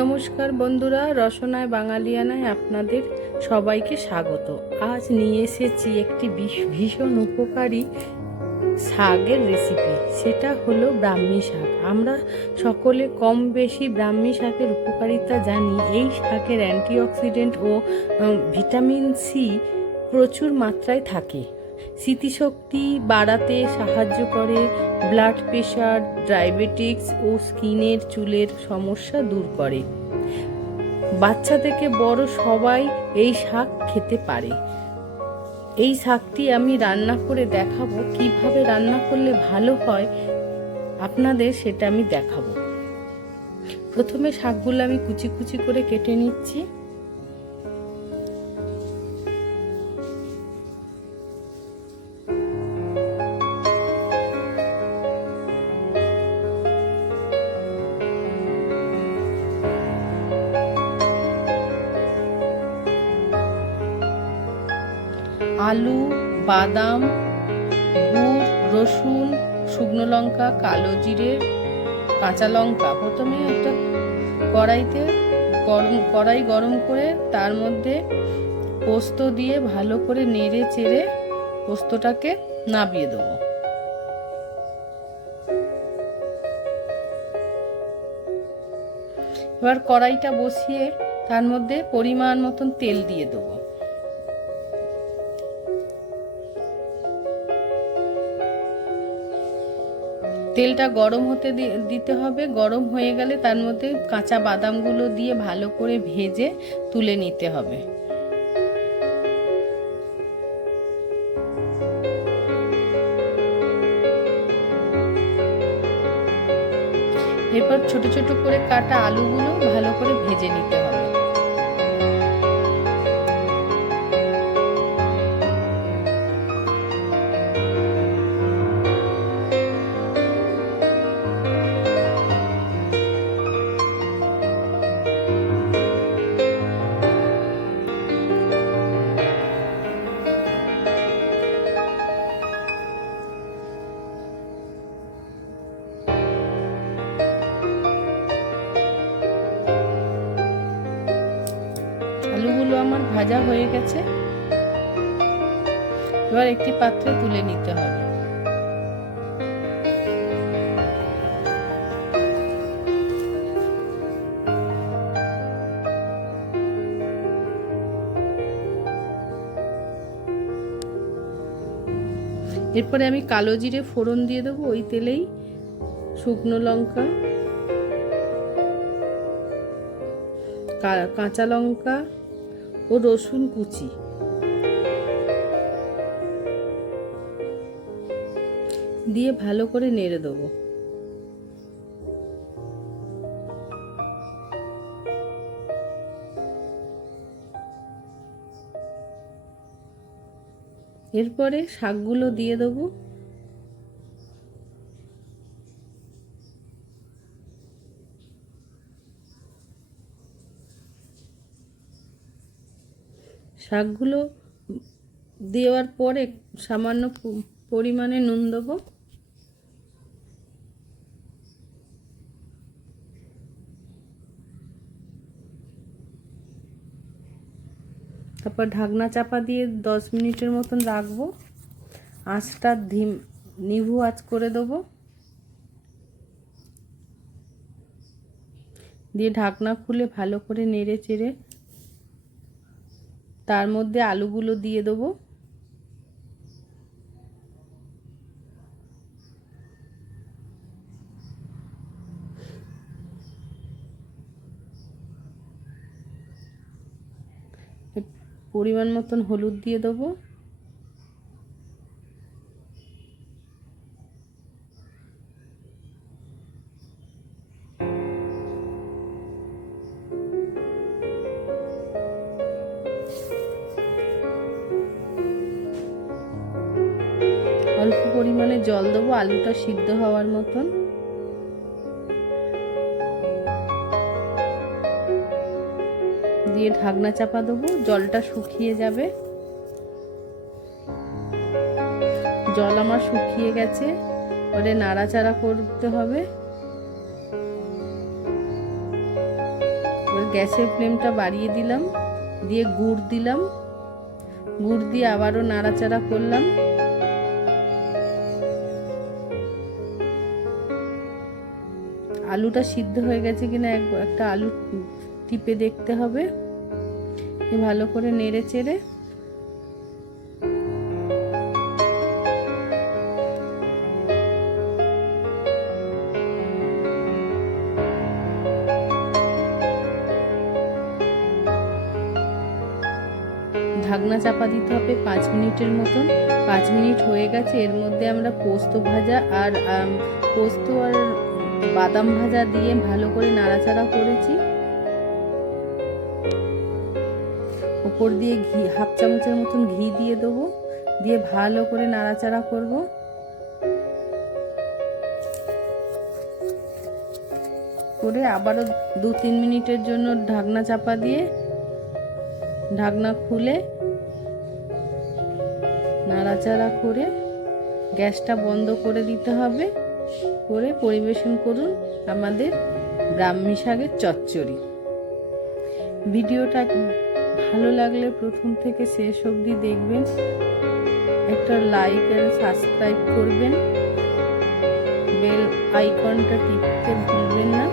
নমস্কার বন্ধুরা, রসনায় বাঙালিয়ানায় আপনাদের সবাইকে স্বাগত। আজ নিয়ে এসেছি একটি ভীষণ উপকারী শাকের রেসিপি। সেটা হলো ব্রাহ্মী শাক। আমরা সকলে কম বেশি ব্রাহ্মী শাকের উপকারিতা জানি। এই শাকের অ্যান্টিঅক্সিডেন্ট ও ভিটামিন সি প্রচুর মাত্রায় থাকে। স্মৃতিশক্তি বাড়াতে সাহায্য করে, ব্লাড প্রেশার, ডায়াবেটিক্স ও স্কিনের চুলের সমস্যা দূর করে। বাচ্চা থেকে বড় সবাই এই শাক খেতে পারে। এই শাকটি আমি রান্না করে দেখাবো, কিভাবে রান্না করলে ভালো হয় আপনাদের সেটা আমি দেখাবো। প্রথমে শাকগুলো আমি কুচি কুচি করে কেটে নিচ্ছি। আলু, বাদাম, গুড়, রসুন, শুকনো লঙ্কা, কালো জিরে, কাঁচা লঙ্কা। প্রথমে একটা কড়াই গরম করে তার মধ্যে পোস্ত দিয়ে ভালো করে নেড়ে চেড়ে পোস্তটাকে নাবিয়ে দেবো। এবার কড়াইটা বসিয়ে তার মধ্যে পরিমাণ মতন তেল দিয়ে দেবো। তেলটা গরম হতে দিতে হবে। গরম হয়ে গেলে তার মধ্যে কাঁচা বাদামগুলো দিয়ে ভালো করে ভেজে তুলে নিতে হবে। এরপর ছোট ছোট করে কাটা আলুগুলো ভালো করে ভেজে নিতে হবে। আলুগুলো আমার ভাজা হয়ে গেছে। এবার একটি পাত্রে তুলে নিতে হবে। এরপরে আমি কালো জিরে ফোড়ন দিয়ে দেবো ওই তেলেই। শুকনো লঙ্কা, কাঁচা লঙ্কা ও রসুন কুচি দিয়ে ভালো করে নেড়ে দেবো। এরপরে শাকগুলো দিয়ে দেবো। শাকগুলো দেওয়ার পরে সামান্য পরিমাণে নুন দেবো। তারপর ঢাকনা চাপা দিয়ে 10 মিনিটের মতন রাখবো। আঁচটা নিভু আঁচ করে দেবো। দিয়ে ঢাকনা খুলে ভালো করে নেড়ে চেড়ে তার মধ্যে আলুগুলো দিয়ে দেবো। পরিমাণ মতন হলুদ দিয়ে দেবো। অল্প পরিমাণে জল দেবো আলুটা সিদ্ধ হওয়ার মতন। দিয়ে ঢাকনা চাপা দেবো। জলটা শুকিয়ে যাবে। জল আমার শুকিয়ে গেছে। এবারে নাড়াচাড়া করতে হবে। গ্যাসের ফ্লেমটা বাড়িয়ে দিলাম, দিয়ে গুড় দিলাম, গুড় দিয়ে আবারও নাড়াচাড়া করলাম। আলুটা সিদ্ধ হয়ে গেছে কিনা একটা আলু টিপে দেখতে হবে। ভালো করে নেড়ে চেড়ে ঢাকনা চাপা দিতে হবে 5 মিনিটের মতন। 5 মিনিট হয়ে গেছে। এর মধ্যে আমরা পোস্ত ভাজা আর বাদাম ভাজা দিয়ে ভালো করে নাড়াচাড়া করেছি। উপর দিয়ে ঘি, হাফ চামচের মতন ঘি দিয়ে দেবো, দিয়ে ভালো করে নাড়াচাড়া করব। করে আবারও 2-3 মিনিটের জন্য ঢাকনা চাপা দিয়ে ঢাকনা খুলে নাড়াচাড়া করে গ্যাসটা বন্ধ করে দিতে হবে। করে পরিবেশন করুন আমাদের ব্রাহ্মী শাকের চচ্চড়ি। ভিডিওটা ভালো লাগলে প্রথম থেকে শেষ অবধি দেখবেন, একটা লাইক আর সাবস্ক্রাইব করবেন, বেল আইকনটা টিপতে ভুলবেন না।